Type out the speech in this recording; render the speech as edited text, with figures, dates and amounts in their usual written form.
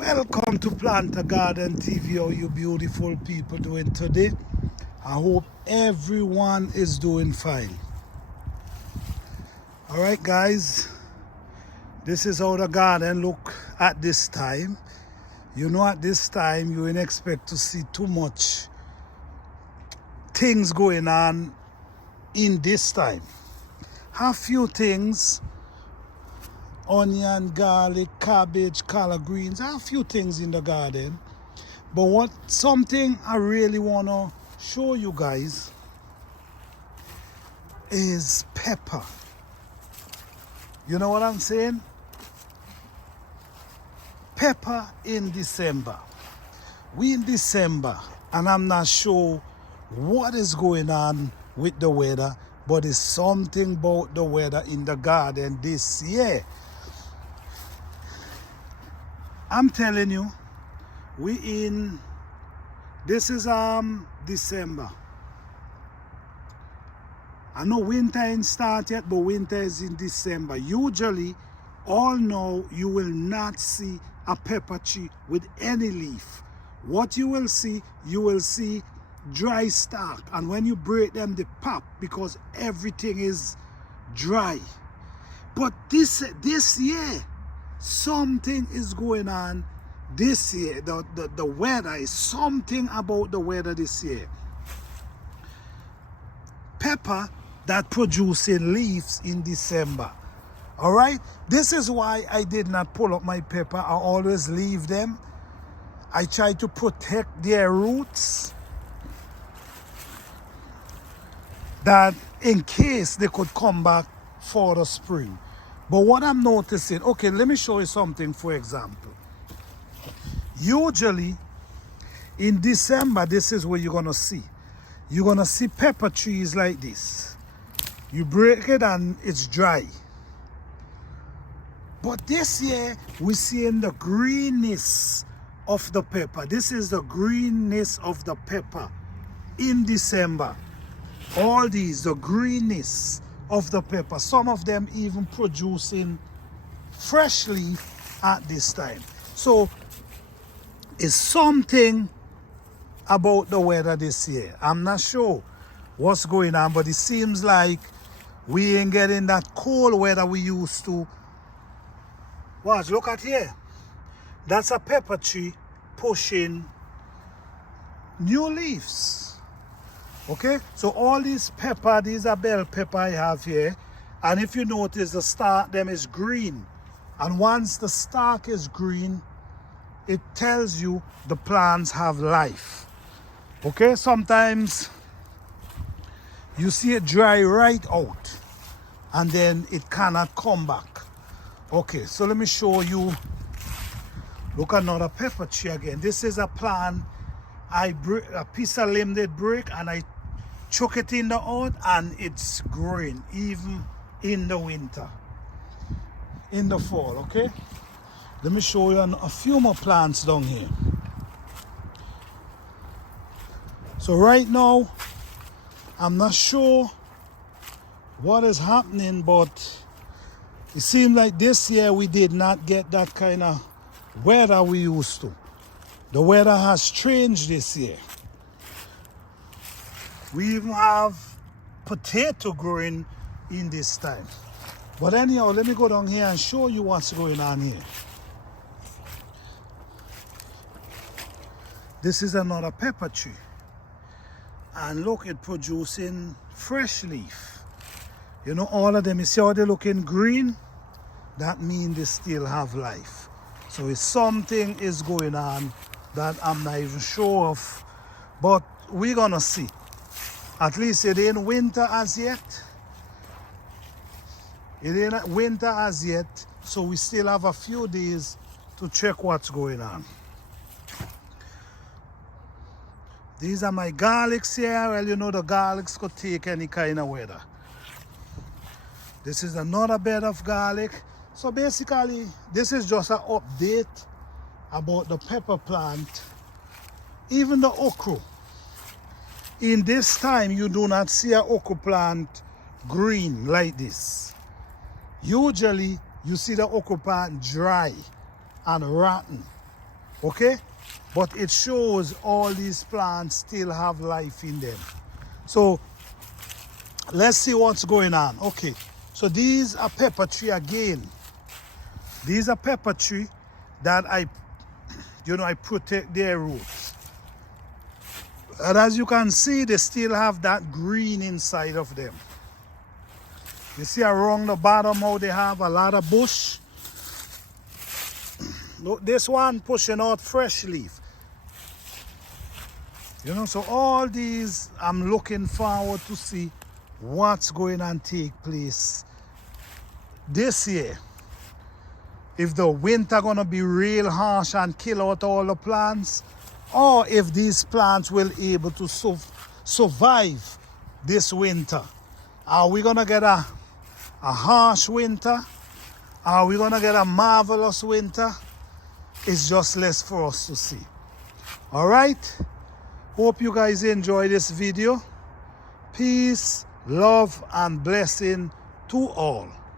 Welcome to Plant a Garden TV. How you beautiful people doing today? I hope everyone is doing fine. All right, guys, this is how the garden look at this time. You know, at this time you wouldn't expect to see too much things going on in this time. Have few things: onion, garlic, cabbage, collard greens. I have a few things in the garden. But something I really want to show you guys is pepper. You know what I'm saying? Pepper in December. We in December, and I'm not sure what is going on with the weather, but it's something about the weather in the garden this year. I'm telling you, this is December. I know winter ain't started yet, but winter is in December. Usually, all now, you will not see a pepper tree with any leaf. What you will see dry stalk. And when you break them, they pop because everything is dry. But this year, something is going on this year. The weather is something about the weather this year. Pepper that producing leaves in December. All right, this is why I did not pull up my pepper. I always leave them. I try to protect their roots, that in case they could come back for the spring. But what I'm noticing, okay, let me show you something. For example, usually in December, this is what you're gonna see. You're gonna see pepper trees like this. You break it and it's dry. But this year, we're seeing the greenness of the pepper. This is the greenness of the pepper in December. All these, the greenness of the pepper. Some of them even producing fresh leaf at this time. So it's something about the weather this year. I'm not sure what's going on, but it seems like we ain't getting that cold weather we used to. Watch, look at here. That's a pepper tree pushing new leaves. Okay, so all these pepper, these are bell pepper I have here. And if you notice, the stalk them is green. And once the stalk is green, it tells you the plants have life. Okay, sometimes you see it dry right out and then it cannot come back. Okay, so let me show you. Look, another pepper tree again. This is a plant. I break a piece of limb that break and I chuck it in the earth and it's growing even in the winter, in the fall. Okay, let me show you a few more plants down here. So right now, I'm not sure what is happening, but it seems like this year we did not get that kind of weather we used to. The weather has changed this year. We even have potato growing in this time. But anyhow, let me go down here and show you what's going on here. This is another pepper tree. And look, it's producing fresh leaf. You know, all of them, you see how they're looking green? That means they still have life. So if something is going on that I'm not even sure of, but we're gonna see. At least it ain't winter as yet. It ain't winter as yet, so we still have a few days to check what's going on. These are my garlics here. Well, you know the garlics could take any kind of weather. This is another bed of garlic. So basically, this is just an update about the pepper plant. Even the okra. In this time, you do not see an okra plant green like this. Usually, you see the okra plant dry and rotten. Okay? But it shows all these plants still have life in them. So let's see what's going on. Okay, so these are pepper tree again. These are pepper tree that I protect their roots. And as you can see, they still have that green inside of them. You see around the bottom how they have a lot of bush. Look, this one pushing out fresh leaf. You know, so all these, I'm looking forward to see what's going on take place this year. If the winter gonna be real harsh and kill out all the plants, or if these plants will able to survive this winter. Are we gonna get a harsh winter? Are we gonna get a marvelous winter? It's just less for us to see. All right, hope you guys enjoy this video. Peace, love, and blessing to all.